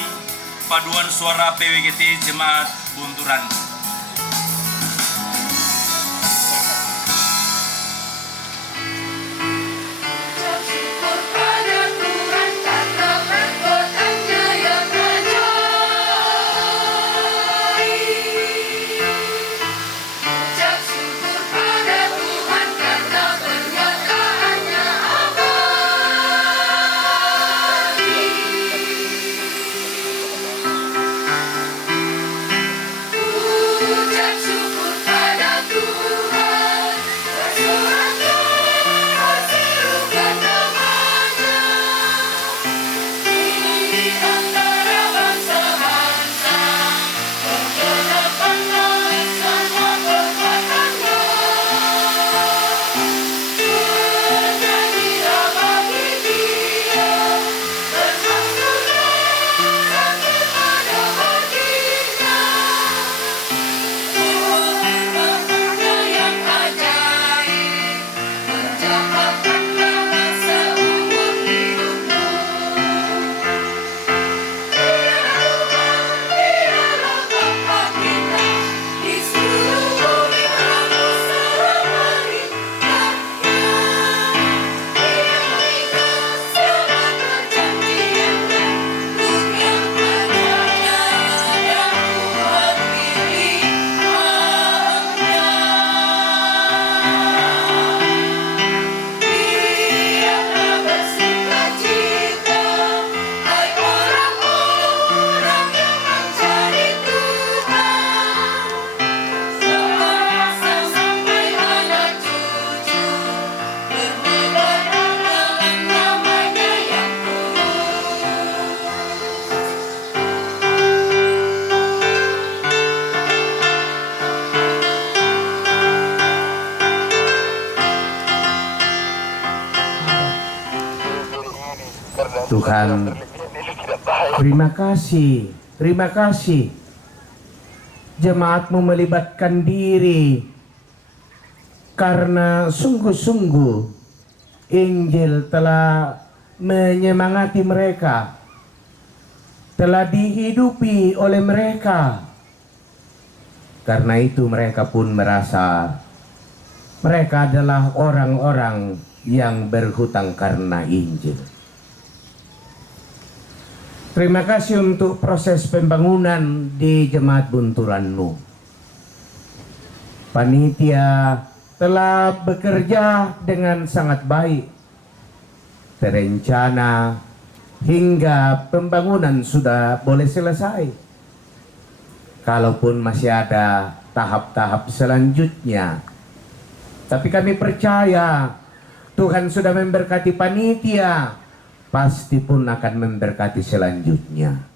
paduan suara PWGT Jemaat Bunturan. Tuhan, terima kasih jemaatmu melibatkan diri karena sungguh-sungguh Injil telah menyemangati mereka, telah dihidupi oleh mereka. Karena itu mereka pun merasa mereka adalah orang-orang yang berhutang karena Injil. Terima kasih untuk proses pembangunan di Jemaat Bunturanmu. Panitia telah bekerja dengan sangat baik, terencana, hingga pembangunan sudah boleh selesai. Kalaupun masih ada tahap-tahap selanjutnya, tapi kami percaya Tuhan sudah memberkati panitia, pasti pun akan memberkati selanjutnya.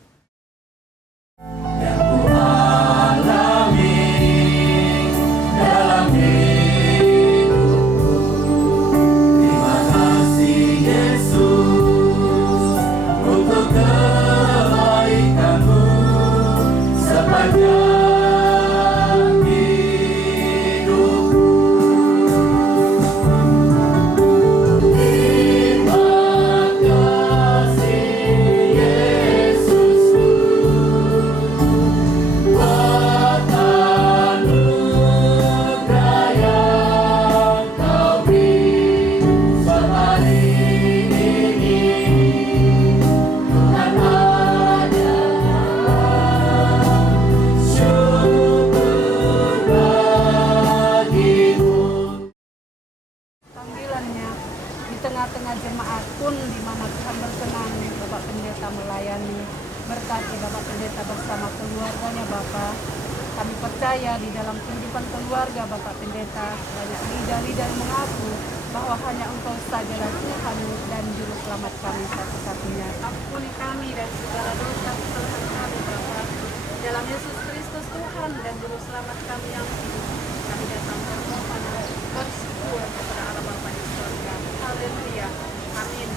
tengah-tengah jemaat pun di mana Tuhan berkenan Bapak Pendeta melayani. Berkati Bapak Pendeta bersama keluarganya Bapak. Kami percaya di dalam kehidupan keluarga Bapak Pendeta banyak lidah-lidah yang mengaku bahwa hanya Engkau sajalah Tuhan dan Juru Selamat kami satu-satunya. Ampuni kami dari segala dosa kesalahan kami Bapak. Dalam Yesus Kristus Tuhan dan Juru Selamat kami yang hidup, kami datang bermohon bersyukur kepada Allah Bapa di surga. Haleluya. Amin.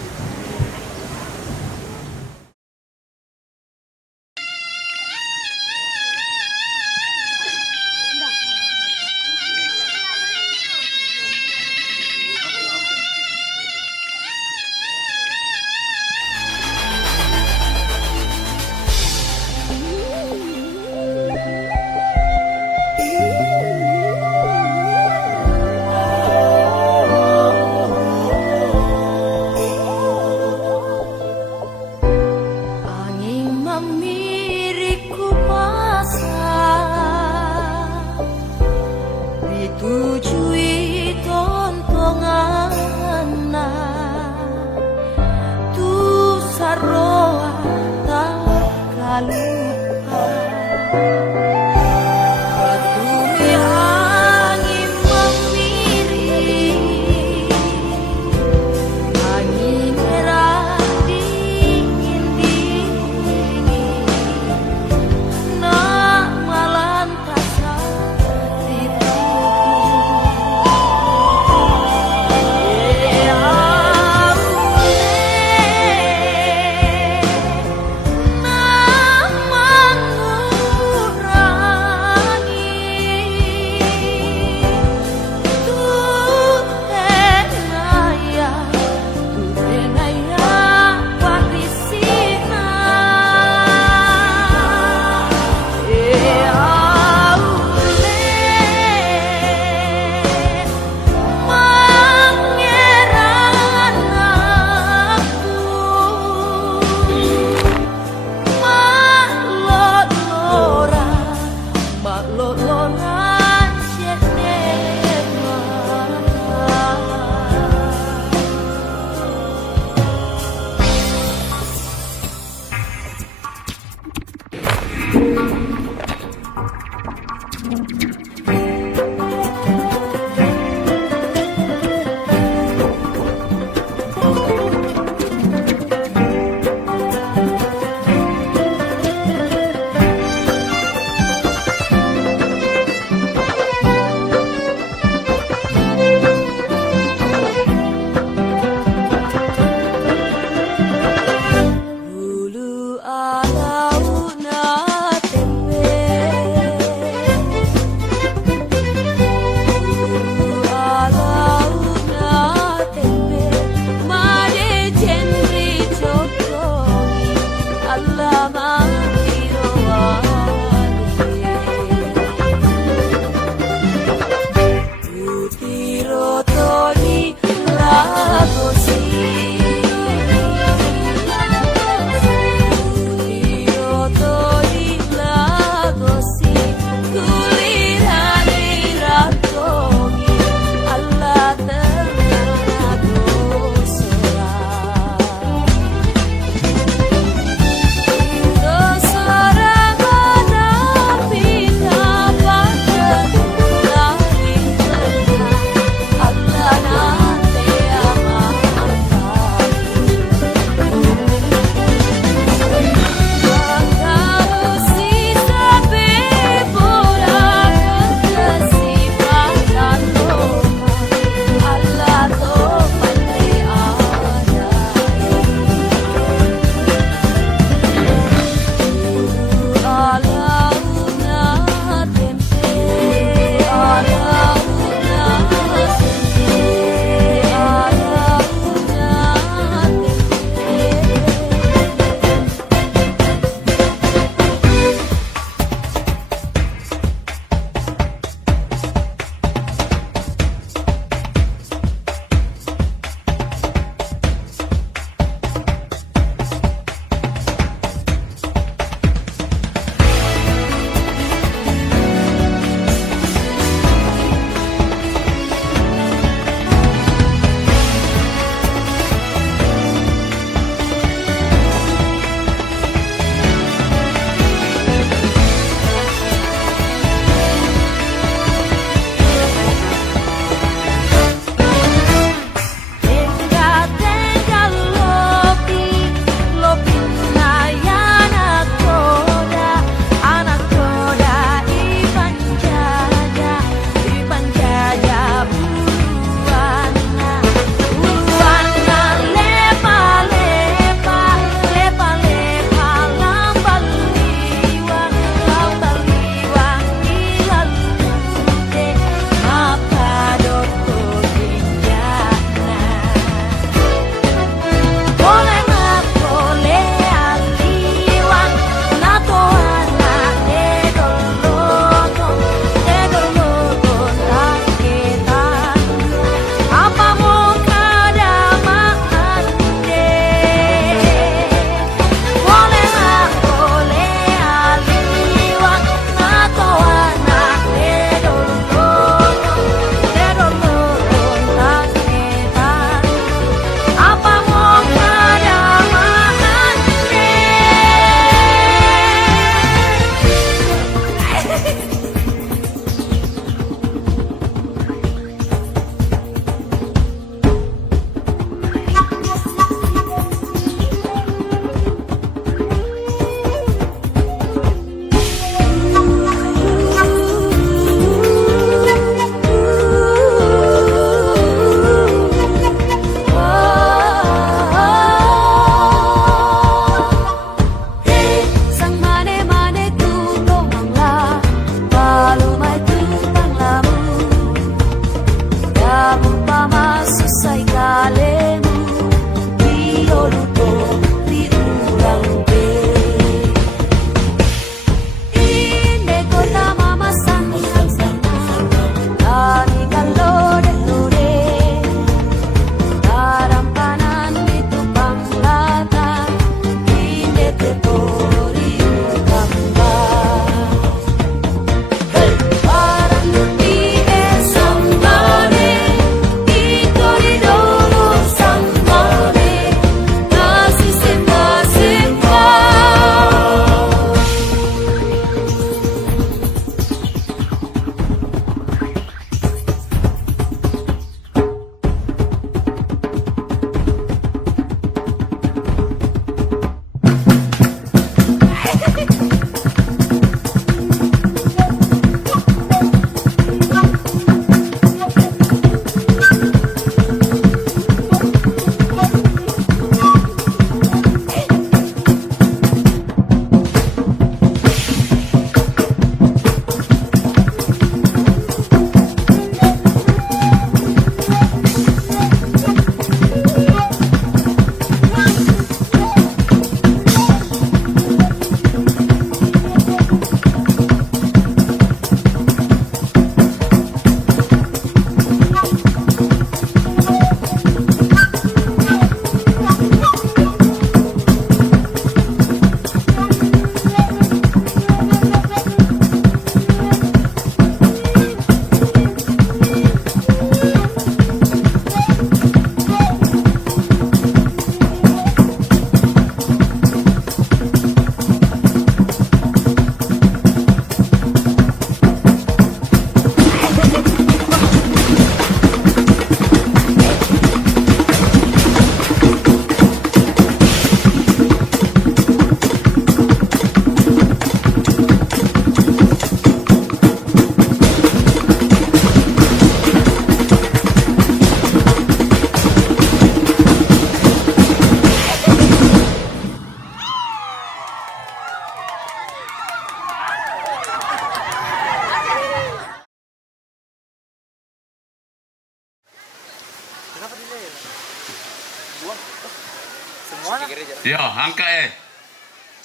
Yo, angka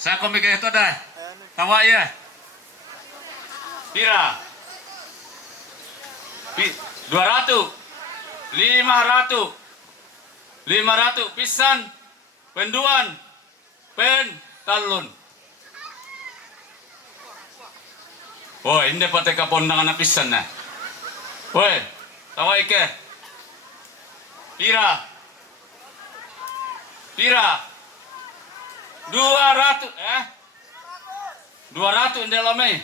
Saya komik itu dah. Tawa ya. Pira. 200. 500. 500 pisan. Penduan. Pen talun. Oh, ini patay kapondangan na pisan na. Woi, tawa ike. Pira. 200 200 hindi lamay.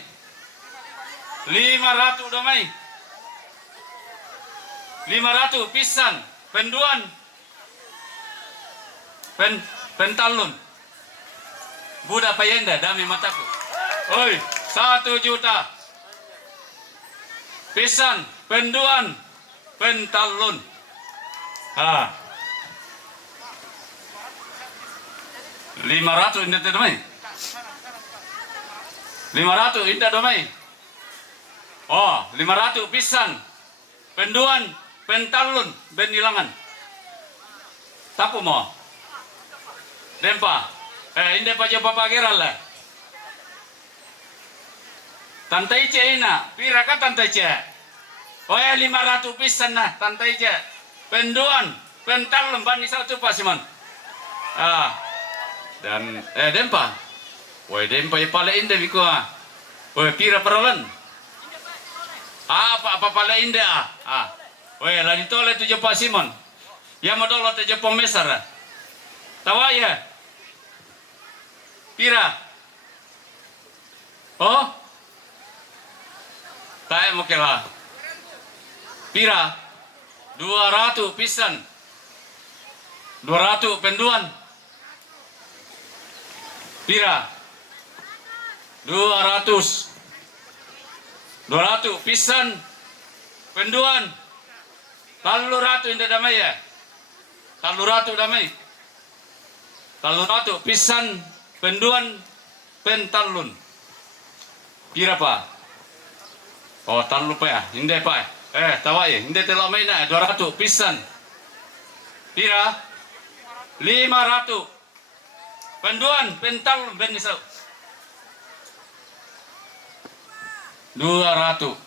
500 damay. 500 pisan. Penduan. Pentalun. Buda payenda dami mataku. Oi, 1 juta. Pisan, penduan, pentalun. 500 hindi damay. 500 hindi damay. Oh, 500 pisan. Penduan, pentalun, benilangan. Tapu mo. Dempa. Hindi pa dyan papagiral lah. Tantay siya ina. Pira ka tantay siya. O 500 pisan na. Tantay siya. Penduan, pentalun, banisa ito pa simon. Dan dempa. Woi dempa pala inde biko Woi pira paralan. Apa pala inde Woi la ditole tu Pak Simon. Ya modolo tu Jepang mesar. Tawa ya. Pira. Oh. Tae mo kela. Pira. 200 pisan. 200 penduan. Pira 200 pisan penduan 300 indah damai ya 300 damai 300 pisan penduan pentalun pira pa oh talu pa ya indah pa tawa ya indah telamai na 200 pisan pira 500 penduan, pental, benisau. 200.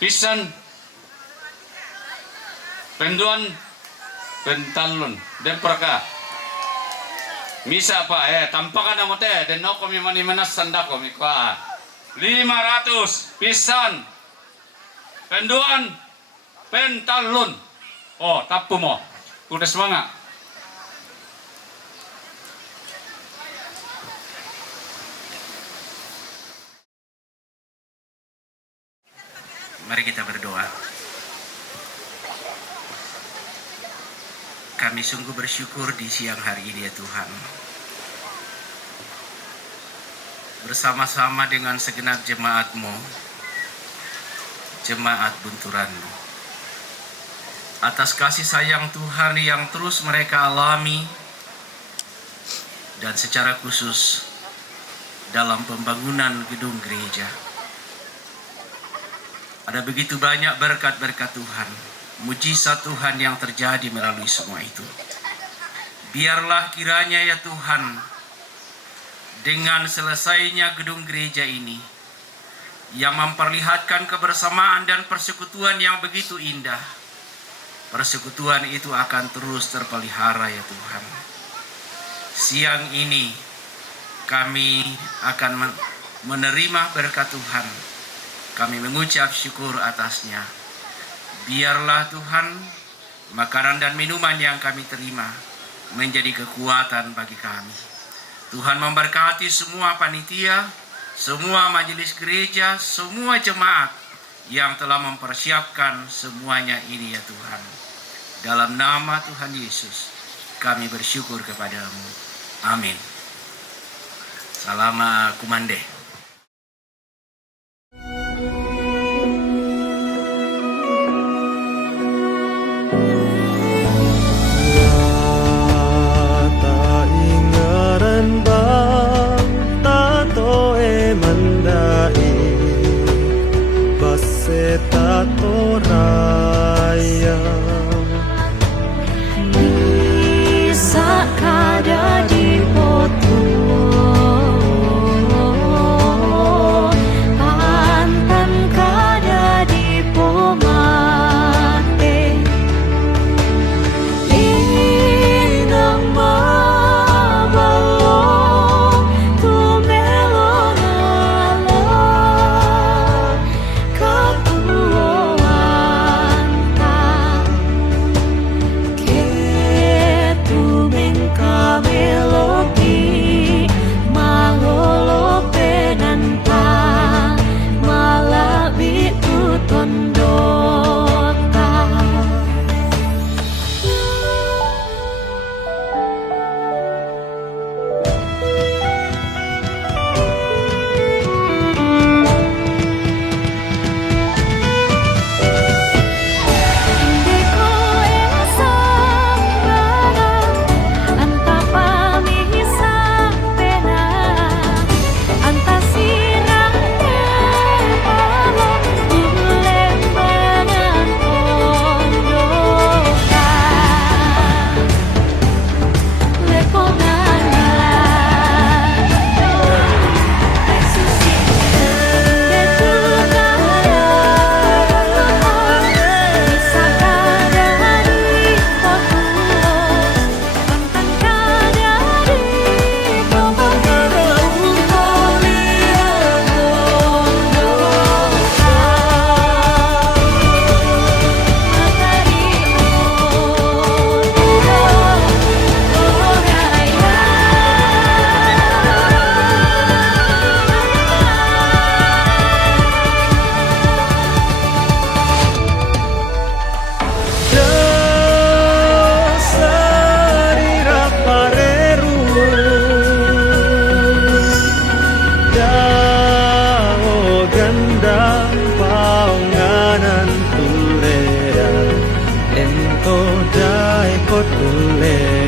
Pisan. Penduan, pentalun. Dan perka. Misa apa? Tampakan nama teh. Dan no kami mani manas sanda kami. 500. Pisan. Penduan, pentalun. Oh, tapu mo. Udah semangat. Mari kita berdoa. Kami sungguh bersyukur di siang hari ini ya Tuhan. Bersama-sama dengan segenap jemaat-Mu, jemaat Bunturanmu. Atas kasih sayang Tuhan yang terus mereka alami dan secara khusus dalam pembangunan gedung gereja. Ada begitu banyak berkat-berkat Tuhan, mujizat Tuhan yang terjadi melalui semua itu. Biarlah kiranya ya Tuhan, dengan selesainya gedung gereja ini, yang memperlihatkan kebersamaan dan persekutuan yang begitu indah, persekutuan itu akan terus terpelihara ya Tuhan. Siang ini kami akan menerima berkat Tuhan. Kami mengucap syukur atasnya. Biarlah Tuhan, makanan dan minuman yang kami terima menjadi kekuatan bagi kami. Tuhan memberkati semua panitia, semua majelis gereja, semua jemaat yang telah mempersiapkan semuanya ini ya Tuhan. Dalam nama Tuhan Yesus, kami bersyukur kepadamu. Amin. Salam kumande. Tato raya Lord,